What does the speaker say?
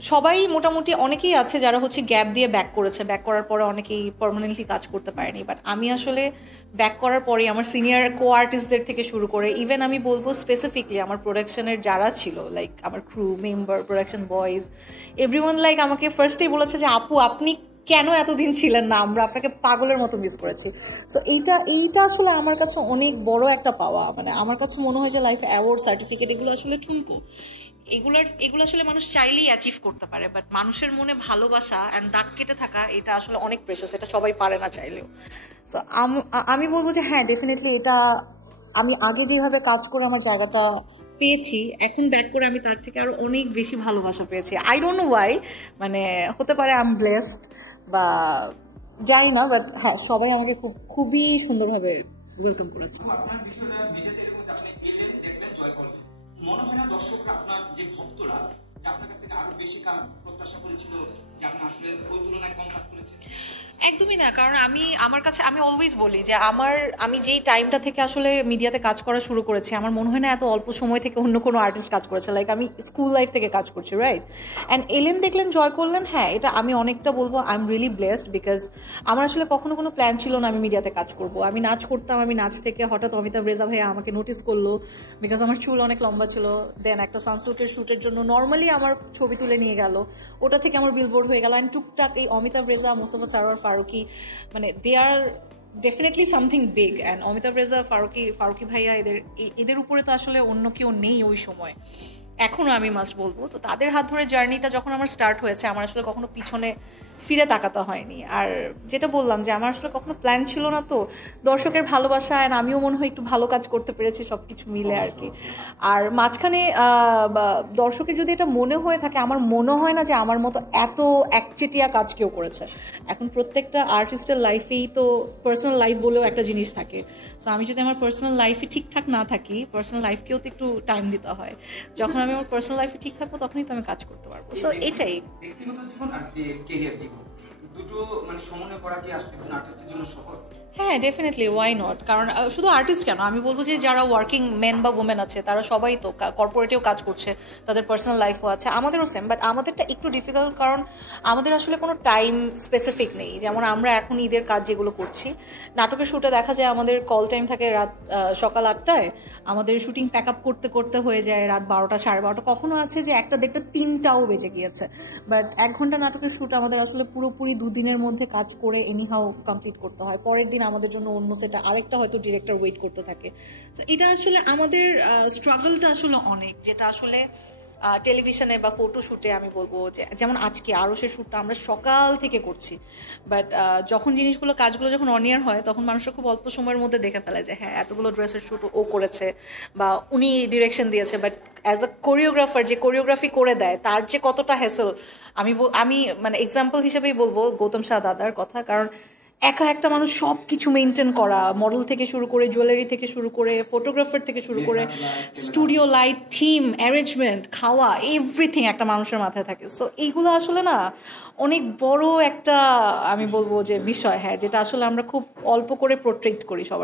সবাই মোটামুটি অনেকেই আছে যারা হচ্ছে গ্যাপ দিয়ে ব্যাক করেছে, ব্যাক করার পরে অনেকেই পার্মানেন্টলি কাজ করতে পারেনি, বাট আমি আসলে ব্যাক করার পরেই আমার সিনিয়র কো আর্টিস্টদের থেকে শুরু করে ইভেন আমি বলবো স্পেসিফিকলি আমার প্রোডাকশনের যারা ছিল, লাইক আমার crew member, production boys, everyone like আমাকে ফার্স্টেই বলেছে যে আপু আপনি কেন এতদিন ছিলেন না, আমরা আপনাকে পাগলের মতো মিস করেছি। সো এইটা আসলে আমার কাছে অনেক বড় একটা পাওয়া, মানে আমার কাছে মনে হয় যে লাইফ অ্যাওয়ার্ড সার্টিফিকেট এগুলো আসলে ঠুনকো, এগুলো আসলে মানুষ চাইলেই অ্যাচিভ করতে পারে, বাট মানুষের মনে ভালোবাসা অ্যান্ড দাগ কেটে থাকা এটা আসলে অনেক প্রেশাস, এটা সবাই পারে না চাইলেও। তো আমি বলবো যে হ্যাঁ ডেফিনেটলি এটা আমি আগে যেভাবে কাজ করে আমার জায়গাটা পেয়েছি, এখন ব্যাক করে আমি তার থেকে আরো অনেক বেশি ভালোবাসা পেয়েছি। আই ডোন্ট নো ওয়াই, মানে হতে পারে আই এম ব্লেসড বা জানি না, বাট হ্যাঁ সবাই আমাকে খুবই সুন্দরভাবে ওয়েলকাম করেছে। আপনার বিষয়টা ভিডিওতে এরকম যে আপনি এলেন, দেখলেন, জয় করলেন, মনে হয় না দর্শকরা আপনার যে ভক্তরা যে আপনার কাছ থেকে আরো বেশি কাজ প্রত্যাশা করেছিল, যে আপনি আসলে ওই তুলনায় কম কাজ করেছেন? একদমই না, কারণ আমার কাছে আমি অলওয়েজ বলি যে আমি যেই টাইমটা থেকে আসলে মিডিয়াতে কাজ করা শুরু করেছি, আমার মনে হয় না এত অল্প সময় থেকে অন্য কোনো আর্টিস্ট কাজ করেছে, লাইক আমি স্কুল লাইফ থেকে কাজ করছি, রাইট? অ্যান্ড এলেন দেখলেন জয় করলেন, হ্যাঁ এটা আমি অনেকটা বলবো I am really blessed, because আমার আসলে কখনো কোনো প্ল্যান ছিল না আমি মিডিয়াতে কাজ করব। আমি নাচ করতাম, আমি নাচ থেকে হঠাৎ অমিতাভ রেজা ভাইয়া আমাকে নোটিস করলো, বিকজ আমার চুল অনেক লম্বা ছিল, দেন একটা সানসিল্কের শ্যুটের জন্য নর্মালি আমার ছবি তুলে নিয়ে গেল, ওটা থেকে আমার বিলবোর্ড হয়ে গেল। অ্যান্ড টুকটাক এই অমিতাভ রেজা, মোস্তফা সারোয়ার, ফারুকি, মানে they are definitely something big. And Amitabh Reza, Farooki ভাইয়া, এদের উপরে তো আসলে অন্য কেউ নেই ওই সময়, এখনও আমি মাস্ট বলবো। তো তাদের হাত ধরে জার্নিটা যখন আমার স্টার্ট হয়েছে, আমার আসলে কখনো পিছনে ফিরে তাকাতে হয়নি। আর যেটা বললাম যে আমার আসলে কখনো প্ল্যান ছিল না, তো দর্শকের ভালোবাসা অ্যান্ড আমিও মনে হয় একটু ভালো কাজ করতে পেরেছি সব কিছু মিলে আর কি। আর মাঝখানে দর্শকের যদি এটা মনে হয়ে থাকে, আমার মনে হয় না যে আমার মতো এত একচেটিয়া কাজ কেউ করেছে। এখন প্রত্যেকটা আর্টিস্টের লাইফেই তো পার্সোনাল লাইফ বলেও একটা জিনিস থাকে। সো আমি যদি আমার পার্সোনাল লাইফে ঠিকঠাক না থাকি, পার্সোনাল লাইফকেও তো একটু টাইম দিতে হয়। যখন আমি আমার পার্সোনাল লাইফে ঠিক থাকবো তখনই তো আমি কাজ করতে পারবো। সো এটাই। ব্যক্তিগত জীবন আর ক্যারিয়ার জীবন দুটো মানে সমন্বয় করা কি আসলে একজন আর্টিস্টের জন্য সহজ? হ্যাঁ ডেফিনেটলি, ওয়াই নট? কারণ শুধু আর্টিস্ট কেন, আমি বলবো যে যারা ওয়ার্কিং মেন বা ওমেন আছে তারা সবাই তো কর্পোরেটেও কাজ করছে, তাদের পার্সোনাল লাইফও আছে, আমাদেরও সেম। বাট আমাদেরটা একটু ডিফিকাল্ট, কারণ আমাদের আসলে কোনো টাইম স্পেসিফিক নেই। যেমন আমরা এখন ঈদের কাজ যেগুলো করছি, নাটকের শ্যুটে দেখা যায় আমাদের কল টাইম থাকে রাত সকাল 8টায়, আমাদের শুটিং প্যাক আপ করতে করতে হয়ে যায় রাত 12টা, 12:30, কখনো আছে যে 1টা, 1:30, 3টাও বেজে গিয়েছে। বাট 1 ঘন্টা নাটকের শ্যুট আমাদের আসলে পুরোপুরি 2 দিনের মধ্যে কাজ করে এনিহাও কমপ্লিট করতে হয়। পরের দিন আমাদের জন্য অন্য সেটা আরেকটা হয়তো ডিরেক্টর ওয়েট করতে থাকে। তো এটা আসলে আমাদের স্ট্রাগলটা আসলে অনেক, যেটা আসলে টেলিভিশনে বা ফটোশ্যুটে আমি বলবো যে যেমন আজকে আরশের শ্যুটটা আমরা সকাল থেকে করছি, বাট যখন কাজগুলো যখন অনিয়ার হয় তখন মানুষরা খুব অল্প সময়ের মধ্যে দেখে ফেলে যে হ্যাঁ এতগুলো ড্রেসের শ্যুট ও করেছে বা উনি ডিরেকশন দিয়েছে। বাট অ্যাজ আ কোরিওগ্রাফার যে কোরিওগ্রাফি করে দেয় তার যে কতটা হ্যাসেল, আমি মানে এক্সাম্পল হিসেবেই বলবো গৌতম শাহ দাদার কথা। কারণ একা একটা মানুষ সব কিছু মেনটেন করা, মডেল থেকে শুরু করে, জুয়েলারি থেকে শুরু করে, ফটোগ্রাফার থেকে শুরু করে, স্টুডিও লাইট, থিম, অ্যারেঞ্জমেন্ট, খাওয়া, এভরিথিং একটা মানুষের মাথায় থাকে। সো এইগুলো আসলে না অনেক বড় একটা আমি বলবো যে বিষয়, হ্যাঁ, যেটা আসলে আমরা খুব অল্প করে পোর্ট্রেট করি সবার।